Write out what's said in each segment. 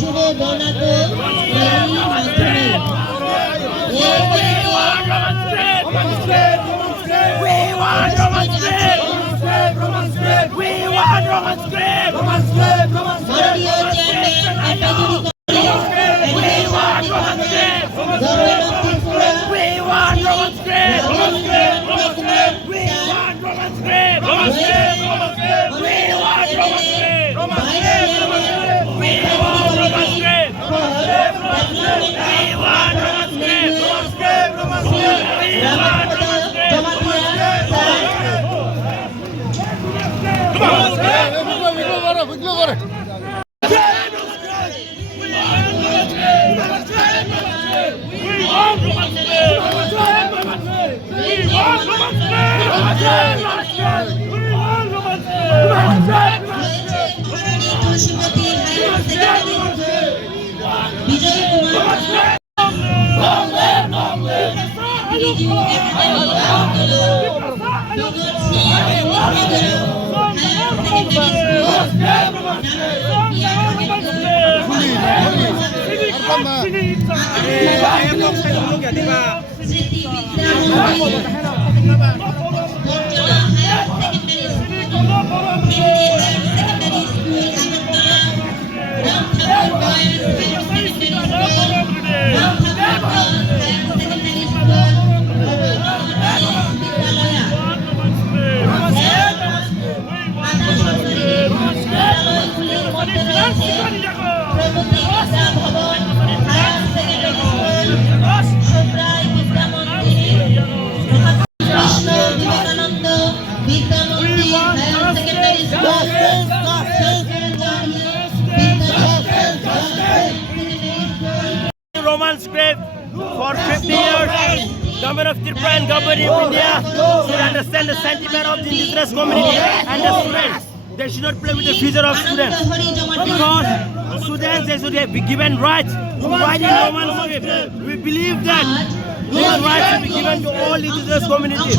শুভ বর্ণাঢ্য র্যালির মাধ্যমে মাননীয় Roman script for 50 years. Government of Tripura and government of India should understand the sentiment of the indigenous community and the students. They should not play with the future of students, because students, they should be given rights to write in Roman script. We believe that these rights should be given to all indigenous communities.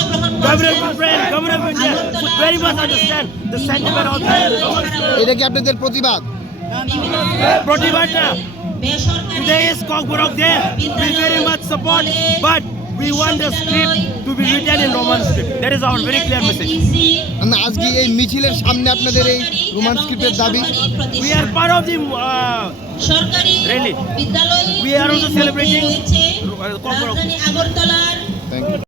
Government of Tripura and government of India should very much understand the sentiment of the এটা কি আপনাদের প্রতিবাদ? প্রতিবাদ না। Today is Cockburg Day. We very much support, but we want the script to be written in Roman script. That is our very clear message. আজকে এই মিছিলের সামনে আপনাদের এই রোমান স্ক্রিপ্টের দাবি। We are part of the rally. We are also celebrating Cockburg. Thank you.